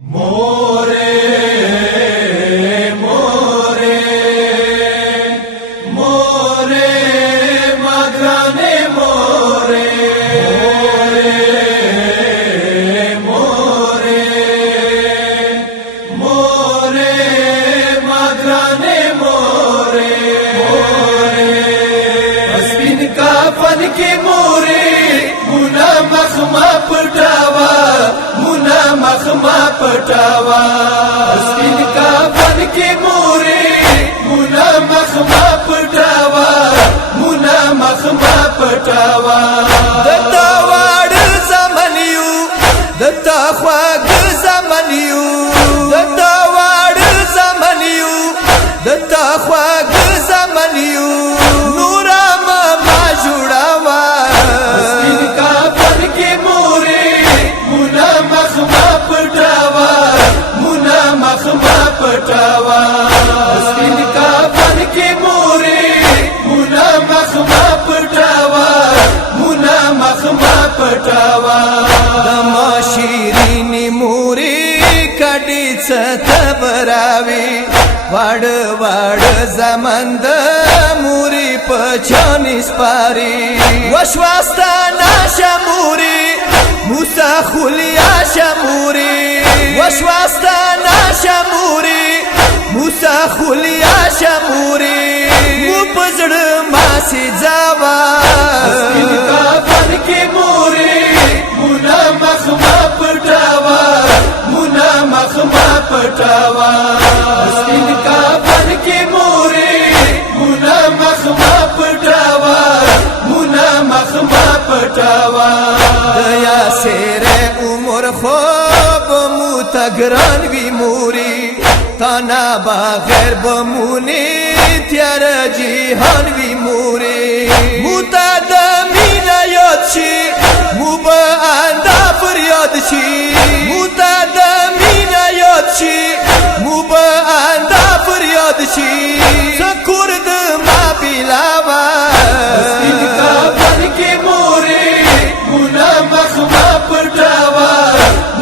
मोरे मोरे मोरे मगराने मोरे मोरे मोरे मगराने मोरे अस्मिन का फन के मोरे मुना मखमा पटावा मुना मखमा पटावा अस्मिन का फन के मोरे मुना मखमा पटावा मुना मखमा पटावा दत्ता वाड जमनियू दत्ता ख्वाग जमनियू दत्ता वाड जमनियू दत्ता ख्वाग जमनियू नूरा मा जुड़ावा अस्मिन का फन के मोरे मुना मखमा पटावा मुना मखमा पटावा अस्मिन का फन के मोरे मुना मखमा पटावा मुना मखमा पटावा दमा शिरीनी मुरी कडीच तबरावी वाड वाड जमंद मुरी पछानीस पारी वश्वास्ता नाशा मुरी मुसा खुलिया शमुरी वश्वास्ता नाशा मुरी मुसा खुलिया शमुरी मुपजड मासी जावा अस्मिन का फन के मोरे मुना मखमा पटावा मुना मखमा पटावा अस्मिन का फन के मोरे मुना मखमा पटावा मुना मखमा पटावा दया सेरे उमर خوب मुतगरान भी मुरी ताना बागैर बमुनी त्यार जिहान भी मुरी मुतादमीना यादशी मुबा आंदा फरियादशी मुतादमीना यादशी मुबा आंदा फरियादशी सकुर्द मा बिलावा अस्मिन का फन के मोरे मुना मखमा पटावा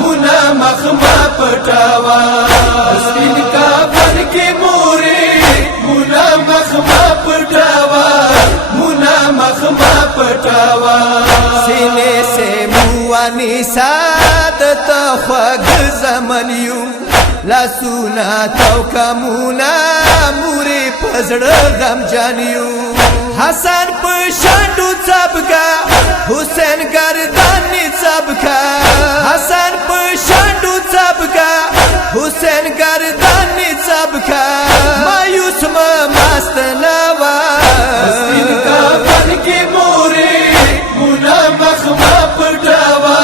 मुना मखमा पटावा अस्मिन का फन के मोरे मुना मखमा पटावा मुना मखमा पटावा सीने से मुआनी सादत ख्वाग जमनियू लासुना तो कमुना मुरे पजड़ गम जानियू हसन पशांडू सबका हुसैन गर्दानी सबका हसन पशांडू सबका हुसैन गर्दानी सबका मायूस मस्त नवा अस्मिन का फन के मोरे मुना मखमा पटावा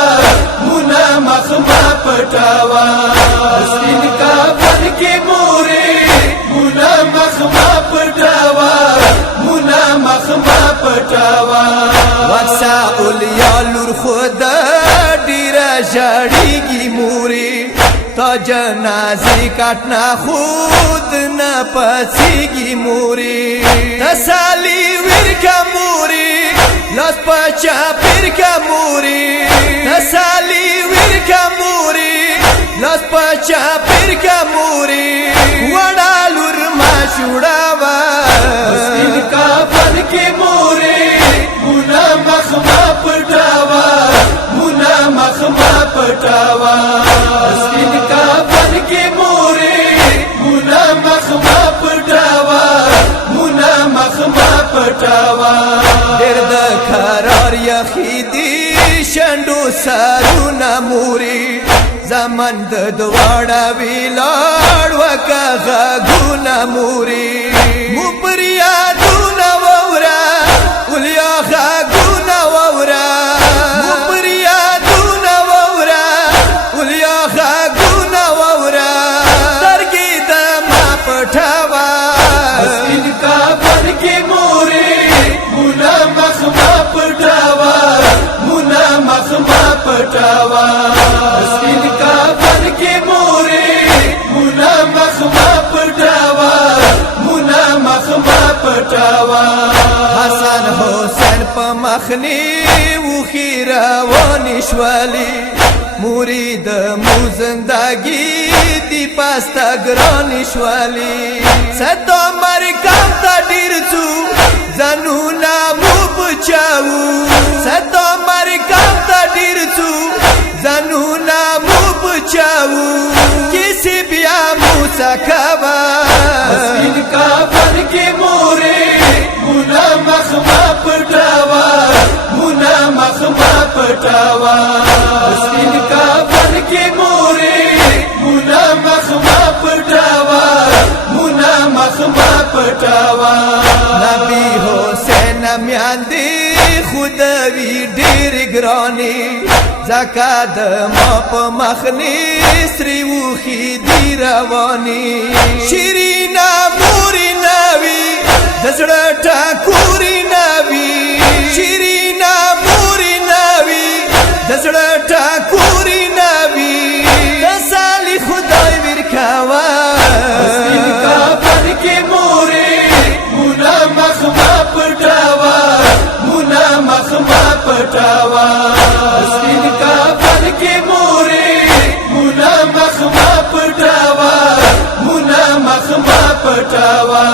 मुना मखमा पटावा अस्मिन का फन के मोरे मुना मखमा पटावा मुना मखमा पटावा वक्सा उलियालुर खुदा डीरा जड़ीगी मुरी तो जनाजी काटना खुद न पसीगी मुरी तसाली वीर का मुरी लस पचा पीर का मुरी तसाली वीर का मुरी लस पचा पीर का मुरी वडालुर माशुड़ावा अस्मिन का फन के मोरे मुना मखमा पटावा मुना मखमा पटावा अस्मिन का फन के मोरे मुना मखमा पटावा मुना मखमा पटावा दर्द खरार यखीदी शंडू सारुना मुरी जमन दवाड़ा विलाड़ वका गुना मुरी मुपरिया दूना वौरा उलिया गुना वौरा मुपरिया दूना वौरा उलिया गुना वौरा तरगी दमा पठावा अस्मिन का फन के मोरे मुना मखमा पटावा मुना मखमा पटावा अस्मिन का फन के मोरे मुना मखमा पटावा मुना मखमा पटावा हसन हुसैन पमखनी उखीरा वनिश्वली مرید موزندگی دی پاستا گرانشوالی ستا مرکم تا دیر چو زنونا مو بچاو ستا مرکم تا دیر چو زنونا مو بچاو کسی بیا موسا کبا مسکین کافر کی موری منا مخما پٹاوا منا مخما پٹاوا مسکین کافر کی موری منا مخما پٹاوا منا مخما پٹاوا نبی حسین میاندی خودوی ډیر ګرانی زکات ما په مخنی سری وخی دی رواني شیرینا موري ناوی دزړه ټاکوري ناوی شیرینا موري ناوی دزړه ټاکوري ناوی تسالی خدای ورکاوا مسکین کافر کی موری منا مخما پٹاوا منا مخما پٹاوا مسکین کافر کی موری منا مخما پٹاوا منا مخما پٹاوا